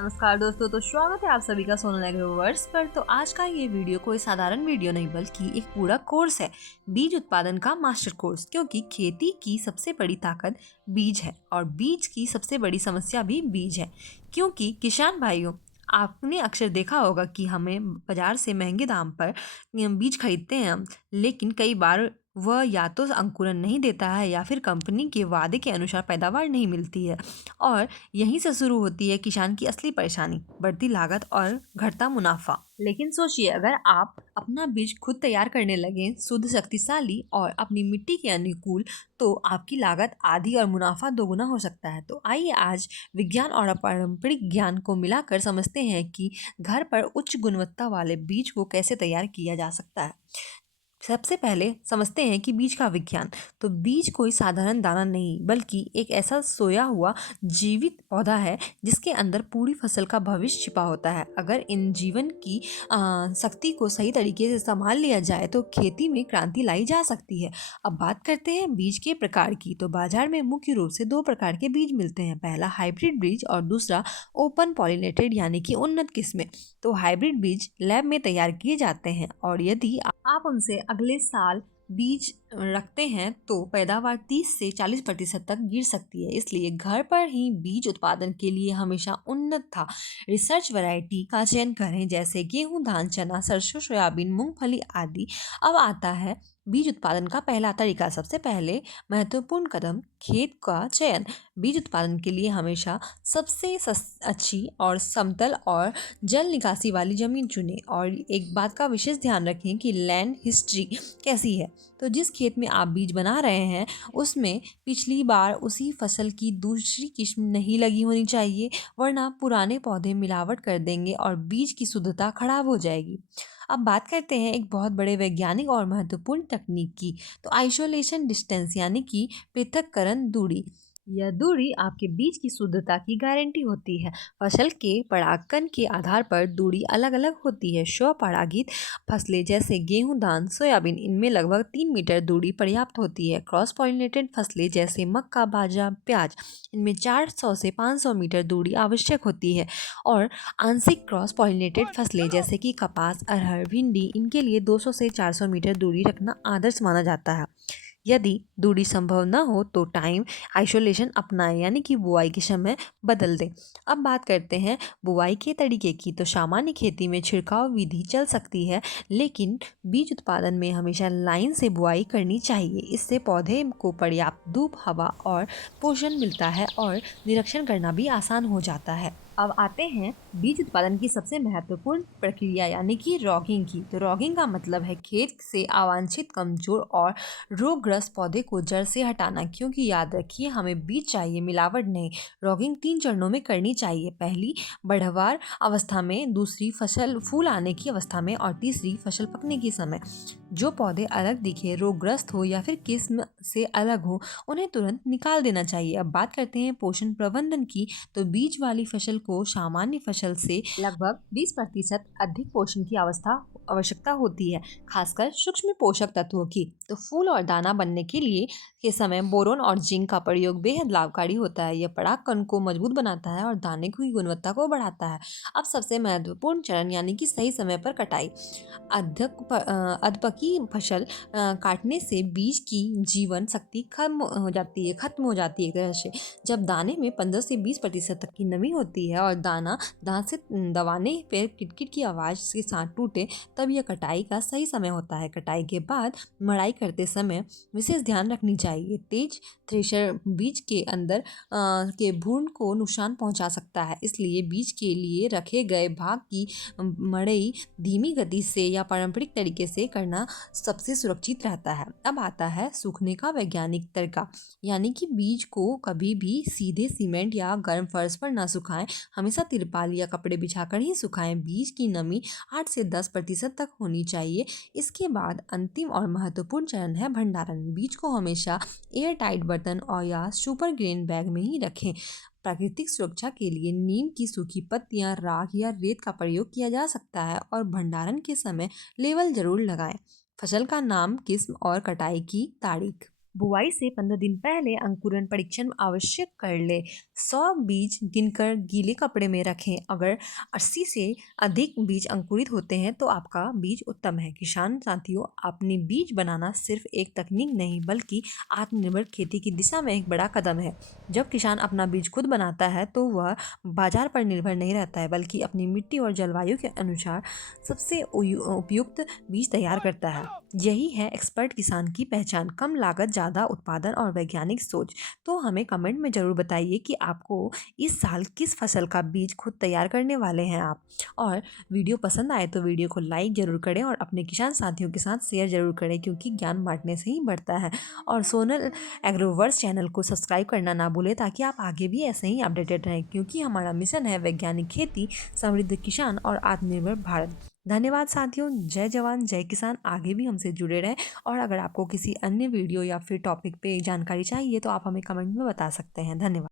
नमस्कार दोस्तों, तो स्वागत है आप सभी का सोनल एग्रोवर्स पर। तो आज का ये वीडियो कोई साधारण वीडियो नहीं बल्कि एक पूरा कोर्स है, बीज उत्पादन का मास्टर कोर्स। क्योंकि खेती की सबसे बड़ी ताकत बीज है और बीज की सबसे बड़ी समस्या भी बीज है। क्योंकि किसान भाइयों, आपने अक्सर देखा होगा कि हमें बाजार से महंगे दाम पर बीज खरीदते हैं हम, लेकिन कई बार वह या तो अंकुरन नहीं देता है या फिर कंपनी के वादे के अनुसार पैदावार नहीं मिलती है। और यहीं से शुरू होती है किसान की असली परेशानी, बढ़ती लागत और घटता मुनाफा। लेकिन सोचिए, अगर आप अपना बीज खुद तैयार करने लगे, शुद्ध, शक्तिशाली और अपनी मिट्टी के अनुकूल, तो आपकी लागत आधी और मुनाफा दोगुना हो सकता है। तो आइए आज विज्ञान और पारंपरिक ज्ञान को मिलाकर समझते हैं कि घर पर उच्च गुणवत्ता वाले बीज को कैसे तैयार किया जा सकता है। सबसे पहले समझते हैं कि बीज का विज्ञान। तो बीज कोई साधारण दाना नहीं बल्कि एक ऐसा सोया हुआ जीवित पौधा है जिसके अंदर पूरी फसल का भविष्य छिपा होता है। अगर इन जीवन की शक्ति को सही तरीके से संभाल लिया जाए तो खेती में क्रांति लाई जा सकती है। अब बात करते हैं बीज के प्रकार की। तो बाजार में मुख्य रूप से दो प्रकार के बीज मिलते हैं, पहला हाइब्रिड बीज और दूसरा ओपन पॉलिनेटेड यानी कि उन्नत किस्में। तो हाइब्रिड बीज लैब में तैयार किए जाते हैं और यदि आप उनसे अगले साल बीज रखते हैं तो पैदावार 30 से 40% तक गिर सकती है। इसलिए घर पर ही बीज उत्पादन के लिए हमेशा उन्नत था रिसर्च वैरायटी का चयन करें, जैसे गेहूं, धान, चना, सरसों, सोयाबीन, मूंगफली आदि। अब आता है बीज उत्पादन का पहला तरीका। सबसे पहले महत्वपूर्ण कदम, खेत का चयन। बीज उत्पादन के लिए हमेशा सबसे अच्छी और समतल और जल निकासी वाली जमीन चुनें। और एक बात का विशेष ध्यान रखें कि लैंड हिस्ट्री कैसी है। तो जिस खेत में आप बीज बना रहे हैं उसमें पिछली बार उसी फसल की दूसरी किस्म नहीं लगी होनी चाहिए, वरना पुराने पौधे मिलावट कर देंगे और बीज की शुद्धता खराब हो जाएगी। अब बात करते हैं एक बहुत बड़े वैज्ञानिक और महत्वपूर्ण तकनीक की। तो आइसोलेशन डिस्टेंस यानी कि पृथक्करण दूरी। यह दूरी आपके बीज की शुद्धता की गारंटी होती है। फसल के परागकण के आधार पर दूरी अलग अलग होती है। स्वपरागित फसलें जैसे गेहूं, धान, सोयाबीन, इनमें लगभग 3 मीटर दूरी पर्याप्त होती है। क्रॉस पॉलिनेटेड फसलें जैसे मक्का, बाजरा, प्याज, इनमें 400 से 500 मीटर दूरी आवश्यक होती है। और आंशिक क्रॉस पॉलिनेटेड फसलें जैसे कि कपास, अरहर, भिंडी, इनके लिए 200 से 400 मीटर दूरी रखना आदर्श माना जाता है। यदि दूरी संभव न हो तो टाइम आइसोलेशन अपनाएं यानी कि बुआई के समय बदल दें। अब बात करते हैं बुआई के तरीके की। तो सामान्य खेती में छिड़काव विधि चल सकती है, लेकिन बीज उत्पादन में हमेशा लाइन से बुआई करनी चाहिए। इससे पौधे को पर्याप्त धूप, हवा और पोषण मिलता है और निरीक्षण करना भी आसान हो जाता है। अब आते हैं बीज उत्पादन की सबसे महत्वपूर्ण प्रक्रिया यानी कि रॉगिंग की। तो रॉगिंग का मतलब है खेत से अवांछित, कमजोर और रोगग्रस्त पौधे को जड़ से हटाना। क्योंकि याद रखिए, हमें बीज चाहिए, मिलावट नहीं। रॉगिंग 3 चरणों में करनी चाहिए, पहली बढ़वार अवस्था में, दूसरी फसल फूल आने की अवस्था में और तीसरी फसल पकने के समय। जो पौधे अलग दिखे, रोगग्रस्त हो या फिर किस्म से अलग हो, उन्हें तुरंत निकाल देना चाहिए। अब बात करते हैं पोषण प्रबंधन की। तो बीज वाली फसल को सामान्य फसल से लगभग 20% अधिक पोषण की आवश्यकता होती है, खासकर सूक्ष्म पोषक तत्वों की। तो फूल और दाना बनने के समय बोरोन और जिंक का प्रयोग बेहद लाभकारी होता है। यह परागकण को मजबूत बनाता है और दाने की गुणवत्ता को बढ़ाता है। अब सबसे महत्वपूर्ण चरण यानी कि सही समय पर कटाई। अधपकी फसल काटने से बीज की जीवन शक्ति खत्म हो जाती है एक तरह से। जब दाने में 15 से 20% तक की नमी होती है और दाना दांत से दबाने पर किटकिट की आवाज़ के साथ टूटे, तब यह कटाई का सही समय होता है। कटाई के बाद मड़ाई करते समय विशेष ध्यान रखनी चाहिए। तेज थ्रेशर बीज के अंदर के भ्रूण को नुकसान पहुंचा सकता है, इसलिए बीज के लिए रखे गए भाग की मड़ई धीमी गति से या पारंपरिक तरीके से करना सबसे सुरक्षित रहता है। अब आता है सूखने का वैज्ञानिक तरीका, यानी कि बीज को कभी भी सीधे सीमेंट या गर्म फर्श पर ना सुखाएं, हमेशा तिरपाल या कपड़े बिछाकर ही सुखाएं। बीज की नमी 8 से 10% तक होनी चाहिए। इसके बाद अंतिम और महत्वपूर्ण चरण है भंडारण। बीज को हमेशा एयर टाइट बर्तन और या सुपर ग्रेन बैग में ही रखें। प्राकृतिक सुरक्षा के लिए नीम की सूखी पत्तियां, राख या रेत का प्रयोग किया जा सकता है और भंडारण के समय लेबल जरूर लगाएं। फसल का नाम, किस्म और कटाई की तारीख। बुआई से 15 दिन पहले अंकुरण परीक्षण अवश्य कर ले। 100 बीज गिनकर गीले कपड़े में रखें। अगर 80 से अधिक बीज अंकुरित होते हैं तो आपका बीज उत्तम है। किसान साथियों, अपने बीज बनाना सिर्फ एक तकनीक नहीं बल्कि आत्मनिर्भर खेती की दिशा में एक बड़ा कदम है। जब किसान अपना बीज खुद बनाता है तो वह बाजार पर निर्भर नहीं रहता है बल्कि अपनी मिट्टी और जलवायु के अनुसार सबसे उपयुक्त बीज तैयार करता है। यही है एक्सपर्ट किसान की पहचान, कम लागत, ज़्यादा उत्पादन और वैज्ञानिक सोच। तो हमें कमेंट में ज़रूर बताइए कि आपको इस साल किस फसल का बीज खुद तैयार करने वाले हैं आप। और वीडियो पसंद आए तो वीडियो को लाइक ज़रूर करें और अपने किसान साथियों के साथ शेयर ज़रूर करें, क्योंकि ज्ञान बांटने से ही बढ़ता है। और सोनल एग्रोवर्स चैनल को सब्सक्राइब करना ना भूलें ताकि आप आगे भी ऐसे ही अपडेटेड रहें, क्योंकि हमारा मिशन है वैज्ञानिक खेती, समृद्ध किसान और आत्मनिर्भर भारत। धन्यवाद साथियों। जय जवान जय किसान। आगे भी हमसे जुड़े रहें। और अगर आपको किसी अन्य वीडियो या फिर टॉपिक पे जानकारी चाहिए तो आप हमें कमेंट में बता सकते हैं। धन्यवाद।